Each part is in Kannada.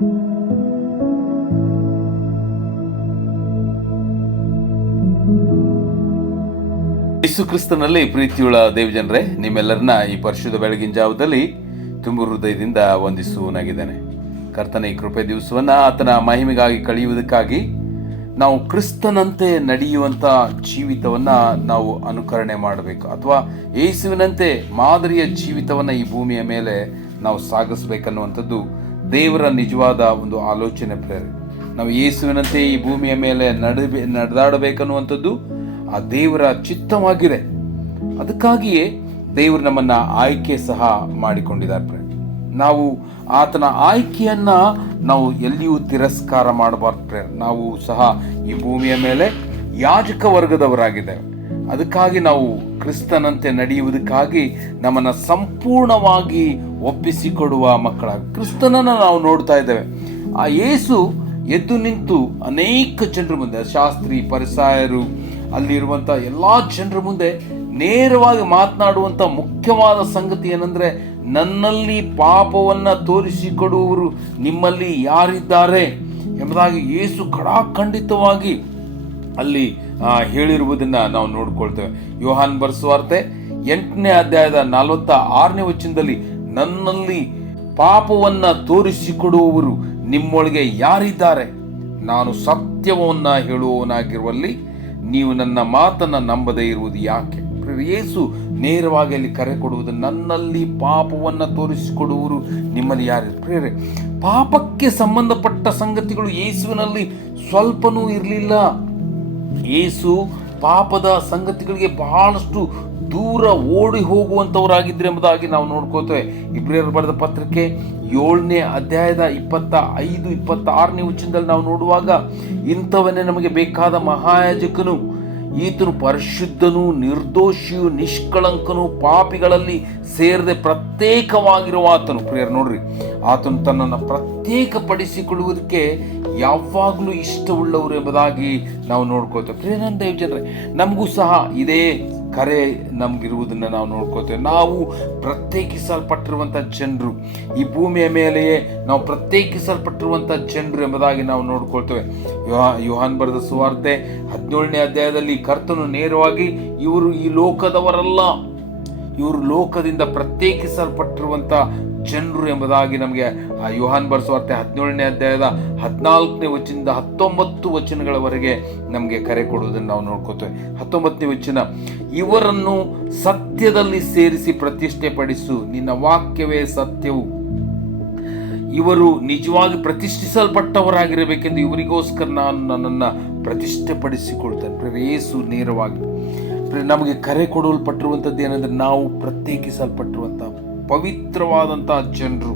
ಯೇಸು ಕ್ರಿಸ್ತನಲ್ಲಿ ಪ್ರೀತಿಯುಳ್ಳ ದೇವಜನರೇ, ನಿಮ್ಮೆಲ್ಲರನ್ನ ಈ ಪರಿಶುದ್ಧ ಬೆಳಗಿನ ಜಾವದಲ್ಲಿ ತುಂಬು ಹೃದಯದಿಂದ ವಂದಿಸುವನಾಗಿದ್ದೇನೆ. ಕರ್ತನ ಈ ಕೃಪೆ ದಿವಸವನ್ನ ಆತನ ಮಹಿಮೆಗಾಗಿ ಕಳೆಯುವುದಕ್ಕಾಗಿ ನಾವು ಕ್ರಿಸ್ತನಂತೆ ನಡೆಯುವಂಥ ಜೀವಿತವನ್ನ ನಾವು ಅನುಕರಣೆ ಮಾಡಬೇಕು, ಅಥವಾ ಯೇಸುವಿನಂತೆ ಮಾದರಿಯ ಜೀವಿತವನ್ನ ಈ ಭೂಮಿಯ ಮೇಲೆ ನಾವು ಸಾಗಿಸ್ಬೇಕನ್ನುವಂಥದ್ದು ದೇವರ ನಿಜವಾದ ಒಂದು ಆಲೋಚನೆ ಪ್ರೇರಣೆ. ನಾವು ಯೇಸುವಿನಂತೆ ಈ ಭೂಮಿಯ ಮೇಲೆ ನಡೆದಾಡಬೇಕನ್ನುವಂಥದ್ದು ಆ ದೇವರ ಚಿತ್ತವಾಗಿದೆ. ಅದಕ್ಕಾಗಿಯೇ ದೇವರು ನಮ್ಮನ್ನ ಆಯ್ಕೆ ಸಹ ಮಾಡಿಕೊಂಡಿದ್ದಾರೆ. ನಾವು ಆತನ ಆಯ್ಕೆಯನ್ನ ನಾವು ಎಲ್ಲಿಯೂ ತಿರಸ್ಕಾರ ಮಾಡಬಾರ್ದು. ನಾವು ಸಹ ಈ ಭೂಮಿಯ ಮೇಲೆ ಯಾಜಕ ವರ್ಗದವರಾಗಿದ್ದೇವೆ. ಅದಕ್ಕಾಗಿ ನಾವು ಕ್ರಿಸ್ತನಂತೆ ನಡೆಯುವುದಕ್ಕಾಗಿ ನಮ್ಮನ್ನ ಸಂಪೂರ್ಣವಾಗಿ ಒಪ್ಪಿಸಿಕೊಡುವ ಮಕ್ಕಳಾಗಿ ಕ್ರಿಸ್ತನನ್ನ ನಾವು ನೋಡ್ತಾ ಇದ್ದೇವೆ. ಆ ಯೇಸು ಎದ್ದು ನಿಂತು ಅನೇಕ ಜನರ ಮುಂದೆ, ಶಾಸ್ತ್ರಿ, ಫರಿಸಾಯರು, ಅಲ್ಲಿರುವಂಥ ಎಲ್ಲ ಜನರ ಮುಂದೆ ನೇರವಾಗಿ ಮಾತನಾಡುವಂಥ ಮುಖ್ಯವಾದ ಸಂಗತಿ ಏನಂದ್ರೆ, ನನ್ನಲ್ಲಿ ಪಾಪವನ್ನ ತೋರಿಸಿಕೊಡುವವರು ನಿಮ್ಮಲ್ಲಿ ಯಾರಿದ್ದಾರೆ ಎಂಬುದಾಗಿ ಯೇಸು ಖಡಾಖಂಡಿತವಾಗಿ ಅಲ್ಲಿ ಹೇಳಿರುವುದನ್ನ ನಾವು ನೋಡ್ಕೊಳ್ತೇವೆ. ಯೋಹಾನ್ ಬರೆಸುವಾರ್ತೆ 8ನೇ ಅಧ್ಯಾಯದ 46ನೇ ವಚನದಲ್ಲಿ, ನನ್ನಲ್ಲಿ ಪಾಪವನ್ನ ತೋರಿಸಿಕೊಡುವವರು ನಿಮ್ಮೊಳಗೆ ಯಾರಿದ್ದಾರೆ? ನಾನು ಸತ್ಯವನ್ನ ಹೇಳುವವನಾಗಿರುವಲ್ಲಿ ನೀವು ನನ್ನ ಮಾತನ್ನ ನಂಬದೇ ಇರುವುದು ಯಾಕೆ? ಯೇಸು ನೇರವಾಗಿ ಅಲ್ಲಿ ಕರೆ ಕೊಡುವುದು, ನನ್ನಲ್ಲಿ ಪಾಪವನ್ನ ತೋರಿಸಿಕೊಡುವರು ನಿಮ್ಮಲ್ಲಿ ಯಾರು? ಪ್ರೇರೆ, ಪಾಪಕ್ಕೆ ಸಂಬಂಧಪಟ್ಟ ಸಂಗತಿಗಳು ಯೇಸುವಿನಲ್ಲಿ ಸ್ವಲ್ಪನೂ ಇರಲಿಲ್ಲ. ಯೇಸು ಪಾಪದ ಸಂಗತಿಗಳಿಗೆ ಬಹಳಷ್ಟು ದೂರ ಓಡಿ ಹೋಗುವಂಥವರಾಗಿದ್ರು ಎಂಬುದಾಗಿ ನಾವು ನೋಡ್ಕೋತೇವೆ. ಇಬ್ರಿಯರು ಬರೆದ ಪತ್ರಿಕೆ 7ನೇ ಅಧ್ಯಾಯದ 25, 26ನೇ ವಚನದಲ್ಲಿ ನಾವು ನೋಡುವಾಗ, ಇಂಥವನ್ನೇ ನಮಗೆ ಬೇಕಾದ ಮಹಾಯಾಜಕನು, ಈತನು ಪರಿಶುದ್ಧನು, ನಿರ್ದೋಷಿಯು, ನಿಷ್ಕಳಂಕನು, ಪಾಪಿಗಳಲ್ಲಿ ಸೇರದೆ ಪ್ರತ್ಯೇಕವಾಗಿರುವ ಆತನು. ಪ್ರಿಯರು ನೋಡ್ರಿ, ಆತನು ತನ್ನನ್ನು ಪ್ರತ್ಯೇಕಪಡಿಸಿಕೊಳ್ಳುವುದಕ್ಕೆ ಯಾವಾಗಲೂ ಇಷ್ಟವುಳ್ಳವರು ಎಂಬುದಾಗಿ ನಾವು ನೋಡ್ಕೋತೇವೆ. ಪ್ರಿಯನಂದ ಜನರೇ, ನಮಗೂ ಸಹ ಇದೇ ಕರೆ ನಮಗಿರುವುದನ್ನು ನಾವು ನೋಡ್ಕೋತೇವೆ. ನಾವು ಪ್ರತ್ಯೇಕಿಸಲ್ಪಟ್ಟಿರುವಂಥ ಜನರು, ಈ ಭೂಮಿಯ ಮೇಲೆಯೇ ನಾವು ಪ್ರತ್ಯೇಕಿಸಲ್ಪಟ್ಟಿರುವಂಥ ಜನರು ಎಂಬುದಾಗಿ ನಾವು ನೋಡ್ಕೊಳ್ತೇವೆ. ಯೋಹಾನ್ ಬರೆದ ಸುವಾರ್ತೆ 17ನೇ ಅಧ್ಯಾಯದಲ್ಲಿ ಕರ್ತನು ನೇರವಾಗಿ, ಇವರು ಈ ಲೋಕದವರಲ್ಲ, ಇವರು ಲೋಕದಿಂದ ಪ್ರತ್ಯೇಕಿಸಲ್ಪಟ್ಟಿರುವಂಥ ಜನರು ಎಂಬುದಾಗಿ ನಮಗೆ ಆ ಯೋಹಾನ್ ಬರೆಸುವಾರ್ತೆ 17ನೇ ಅಧ್ಯಾಯದ 14ನೇ ವಚನದಿಂದ 19 ವಚನಗಳವರೆಗೆ ನಮಗೆ ಕರೆ ಕೊಡುವುದನ್ನು ನಾವು ನೋಡ್ಕೋತೇವೆ. 19ನೇ ವಚನ, ಇವರನ್ನು ಸತ್ಯದಲ್ಲಿ ಸೇರಿಸಿ ಪ್ರತಿಷ್ಠೆ ಪಡಿಸು, ನಿನ್ನ ವಾಕ್ಯವೇ ಸತ್ಯವು. ಇವರು ನಿಜವಾಗಿ ಪ್ರತಿಷ್ಠಿಸಲ್ಪಟ್ಟವರಾಗಿರಬೇಕೆಂದು ಇವರಿಗೋಸ್ಕರ ನಾನು ನನ್ನನ್ನು ಪ್ರತಿಷ್ಠೆ ಪಡಿಸಿಕೊಳ್ತೇನೆ. ಯೇಸು ನೇರವಾಗಿ ನಮಗೆ ಕರೆ ಕೊಡಲ್ಪಟ್ಟಿರುವಂಥದ್ದು ಏನಂದ್ರೆ, ನಾವು ಪ್ರತ್ಯೇಕಿಸಲ್ಪಟ್ಟಿರುವಂಥ ಪವಿತ್ರವಾದಂಥ ಜನರು.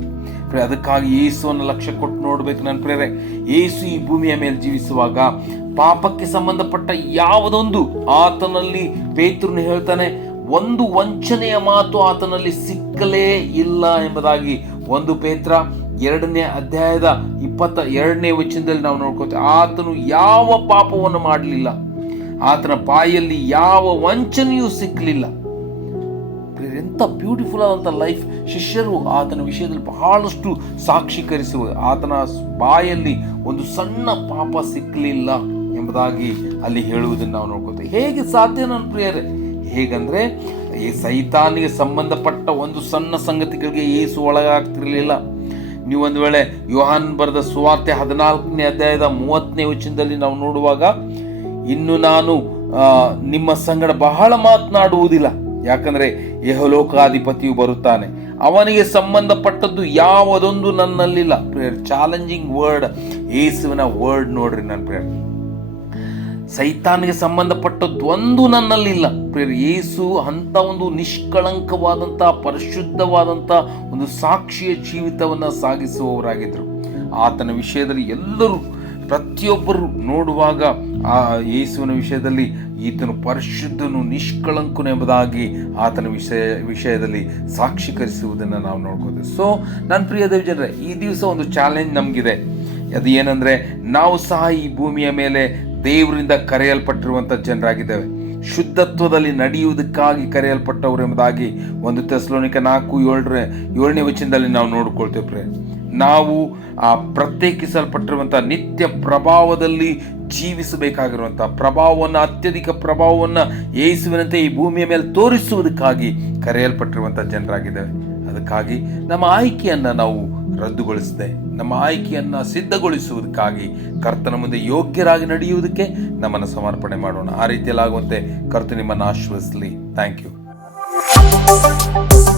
ಅದಕ್ಕಾಗಿ ಯೇಸುವನ್ನು ಲಕ್ಷ್ಯ ಕೊಟ್ಟು ನೋಡ್ಬೇಕು ನನ್ನ ಪ್ರೇರೆ. ಯೇಸು ಈ ಭೂಮಿಯ ಮೇಲೆ ಜೀವಿಸುವಾಗ ಪಾಪಕ್ಕೆ ಸಂಬಂಧಪಟ್ಟ ಯಾವುದೊಂದು ಆತನಲ್ಲಿ, ಪೇತ್ರನು ಹೇಳ್ತಾನೆ, ಒಂದು ವಂಚನೆಯ ಮಾತು ಆತನಲ್ಲಿ ಸಿಕ್ಕಲೇ ಇಲ್ಲ ಎಂಬುದಾಗಿ 1 ಪೇತ್ರ 2ನೇ ಅಧ್ಯಾಯದ 22ನೇ ವಚನದಲ್ಲಿ ನಾವು ನೋಡ್ಕೋತೇವೆ. ಆತನು ಯಾವ ಪಾಪವನ್ನು ಮಾಡಲಿಲ್ಲ, ಆತನ ಬಾಯಲ್ಲಿ ಯಾವ ವಂಚನೆಯೂ ಸಿಕ್ಕಲಿಲ್ಲ. ಎಂಥ ಬ್ಯೂಟಿಫುಲ್ ಆದಂಥ ಲೈಫ್. ಶಿಷ್ಯರು ಆತನ ವಿಷಯದಲ್ಲಿ ಬಹಳಷ್ಟು ಸಾಕ್ಷೀಕರಿಸುವುದು, ಆತನ ಬಾಯಲ್ಲಿ ಒಂದು ಸಣ್ಣ ಪಾಪ ಸಿಕ್ಕಲಿಲ್ಲ ಎಂಬುದಾಗಿ ಅಲ್ಲಿ ಹೇಳುವುದನ್ನು ನಾವು ನೋಡ್ಕೋತೇವೆ. ಹೇಗೆ ಸಾಧ್ಯ ನನ್ನ ಪ್ರಿಯರೇ? ಹೇಗಂದ್ರೆ, ಈ ಸೈತಾನಿಗೆ ಸಂಬಂಧಪಟ್ಟ ಒಂದು ಸಣ್ಣ ಸಂಗತಿಗಳಿಗೆ ಯೇಸು ಒಳಗಾಗ್ತಿರ್ಲಿಲ್ಲ. ನೀವು ಒಂದು ವೇಳೆ ಯೋಹಾನ್ ಬರೆದ ಸುವಾರ್ತೆ 14ನೇ ಅಧ್ಯಾಯದ 30ನೇ ವಚನದಲ್ಲಿ ನಾವು ನೋಡುವಾಗ, ಇನ್ನು ನಾನು ನಿಮ್ಮ ಸಂಗಡ ಬಹಳ ಮಾತನಾಡುವುದಿಲ್ಲ, ಯಾಕಂದ್ರೆ ಯೆಹೋಲೋಕಾಧಿಪತಿಯು ಬರುತ್ತಾನೆ, ಅವನಿಗೆ ಸಂಬಂಧಪಟ್ಟದ್ದು ಯಾವುದೊಂದು ನನ್ನಲ್ಲಿಲ್ಲ. ಪ್ರೇಯರ್, ಚಾಲೆಂಜಿಂಗ್ ವರ್ಡ್, ಯೇಸುವಿನ ವರ್ಡ್ ನೋಡ್ರಿ ನನ್ನ ಪ್ರೇಯರ್. ಸೈತಾನಿಗೆ ಸಂಬಂಧಪಟ್ಟದ್ದು ಒಂದು ನನ್ನಲ್ಲಿಲ್ಲ. ಪ್ರೇಯರ್, ಯೇಸು ಅಂತ ಒಂದು ನಿಷ್ಕಳಂಕವಾದಂಥ, ಪರಿಶುದ್ಧವಾದಂಥ ಒಂದು ಸಾಕ್ಷಿಯ ಜೀವಿತವನ್ನು ಸಾಗಿಸುವವರಾಗಿದ್ದರು. ಆತನ ವಿಷಯದಲ್ಲಿ ಎಲ್ಲರೂ, ಪ್ರತಿಯೊಬ್ಬರು ನೋಡುವಾಗ ಆ ಯೇಸುವಿನ ವಿಷಯದಲ್ಲಿ ಈತನು ಪರಿಶುದ್ಧನು, ನಿಷ್ಕಳಂಕನು ಎಂಬುದಾಗಿ ಆತನ ವಿಷಯದಲ್ಲಿ ಸಾಕ್ಷೀಕರಿಸುವುದನ್ನು ನಾವು ನೋಡ್ಕೋತೇವೆ. ಸೊ ನನ್ನ ಪ್ರಿಯ ದೇವಜನರೇ, ಈ ದಿವಸ ಒಂದು ಚಾಲೆಂಜ್ ನಮಗಿದೆ. ಅದು ಏನಂದ್ರೆ, ನಾವು ಸಹ ಈ ಭೂಮಿಯ ಮೇಲೆ ದೇವರಿಂದ ಕರೆಯಲ್ಪಟ್ಟಿರುವಂಥ ಜನರಾಗಿದ್ದೇವೆ. ಶುದ್ಧತ್ವದಲ್ಲಿ ನಡೆಯುವುದಕ್ಕಾಗಿ ಕರೆಯಲ್ಪಟ್ಟವರು ಎಂಬುದಾಗಿ 1 ಥೆಸಲೋನಿಕ 4:7ನೇ ವಚನದಲ್ಲಿ ನಾವು ನೋಡಿಕೊಳ್ತೇವೆ. ನಾವು ಆ ಪ್ರತ್ಯೇಕಿಸಲ್ಪಟ್ಟಿರುವಂಥ ನಿತ್ಯ ಪ್ರಭಾವದಲ್ಲಿ ಜೀವಿಸಬೇಕಾಗಿರುವಂಥ ಪ್ರಭಾವವನ್ನು, ಅತ್ಯಧಿಕ ಪ್ರಭಾವವನ್ನು ಯೇಸುವಿನಂತೆ ಈ ಭೂಮಿಯ ಮೇಲೆ ತೋರಿಸುವುದಕ್ಕಾಗಿ ಕರೆಯಲ್ಪಟ್ಟಿರುವಂಥ ಜನರಾಗಿದ್ದೇವೆ. ಅದಕ್ಕಾಗಿ ನಮ್ಮ ಆಯ್ಕೆಯನ್ನು ನಾವು ರದ್ದುಗೊಳಿಸದೆ ನಮ್ಮ ಆಯ್ಕೆಯನ್ನು ಸಿದ್ಧಗೊಳಿಸುವುದಕ್ಕಾಗಿ ಕರ್ತನ ಮುಂದೆ ಯೋಗ್ಯರಾಗಿ ನಡೆಯುವುದಕ್ಕೆ ನಮ್ಮನ್ನು ಸಮರ್ಪಣೆ ಮಾಡೋಣ. ಆ ರೀತಿಯಲ್ಲಾಗುವಂತೆ ಕರ್ತನು ನಿಮ್ಮನ್ನು ಆಶೀರ್ವದಿಸಲಿ. Thank you.